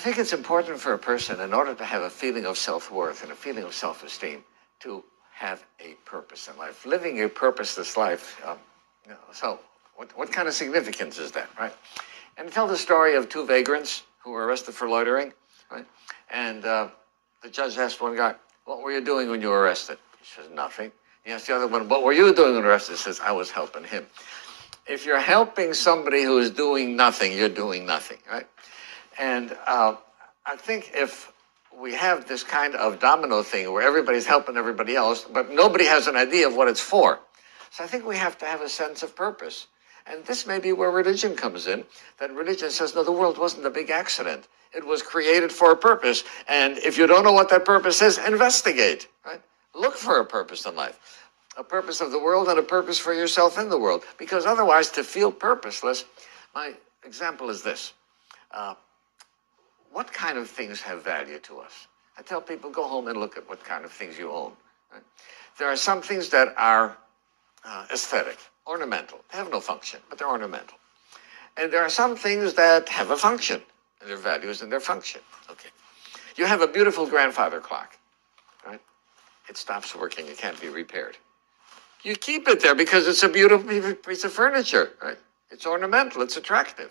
think it's important for a person, in order to have a feeling of self-worth and a feeling of self-esteem, to have a purpose in life. Living a purposeless life, so what kind of significance is that, right? And tell the story of two vagrants who were arrested for loitering, right? And the judge asked one guy, what were you doing when you were arrested? He says, nothing. He asked the other one, what were you doing when you were arrested? He says, I was helping him. If you're helping somebody who is doing nothing, you're doing nothing, right? And I think if we have this kind of domino thing where everybody's helping everybody else, but nobody has an idea of what it's for. So I think we have to have a sense of purpose. And this may be where religion comes in, that religion says, no, the world wasn't a big accident. It was created for a purpose. And if you don't know what that purpose is, investigate, right? Look for a purpose in life. A purpose of the world and a purpose for yourself in the world. Because otherwise, to feel purposeless, my example is this. What kind of things have value to us? I tell people, go home and look at what kind of things you own. Right? There are some things that are aesthetic, ornamental. They have no function, but they're ornamental. And there are some things that have a function, and their values and their function. Okay. You have a beautiful grandfather clock, right? It stops working. It can't be repaired. You keep it there because it's a beautiful piece of furniture, right? It's ornamental. It's attractive.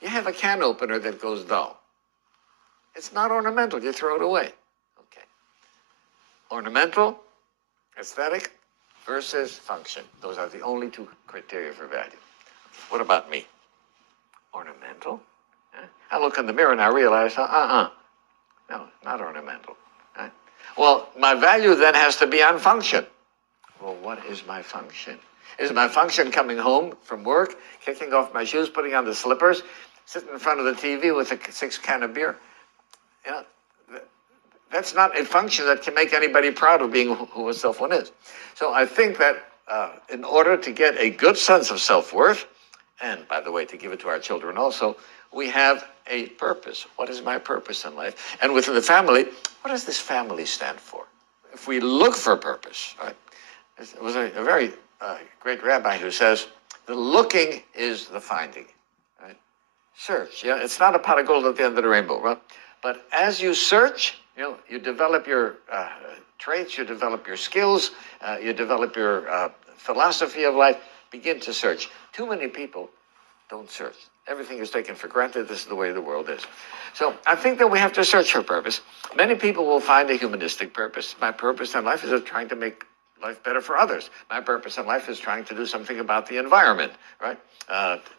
You have a can opener that goes dull. It's not ornamental. You throw it away. Okay. Ornamental, aesthetic, versus function. Those are the only two criteria for value. What about me? Ornamental? I look in the mirror and I realize, no, not ornamental. Right? Well, my value then has to be on function. Well, what is my function? Is my function coming home from work, kicking off my shoes, putting on the slippers, sitting in front of the TV with a 6-can of beer? You know, that's not a function that can make anybody proud of being who self one is. So I think that in order to get a good sense of self-worth, and by the way, to give it to our children also, we have a purpose. What is my purpose in life? And within the family, what does this family stand for? If we look for purpose, right? It was a very great rabbi who says, the looking is the finding, right? Search, yeah, it's not a pot of gold at the end of the rainbow, right? But as you search, you develop your traits, you develop your skills, you develop your philosophy of life. Begin to search. Too many people don't search. Everything is taken for granted. This is the way the world is. So I think that we have to search for purpose. Many people will find a humanistic purpose. My purpose in life is trying to make life better for others. My purpose in life is trying to do something about the environment, right?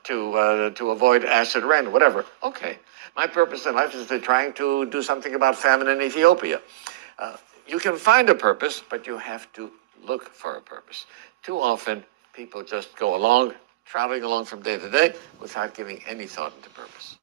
To avoid acid rain, whatever. Okay. My purpose in life is trying to do something about famine in Ethiopia. You can find a purpose, but you have to look for a purpose. Too often, people just go along, traveling along from day to day, without giving any thought into purpose.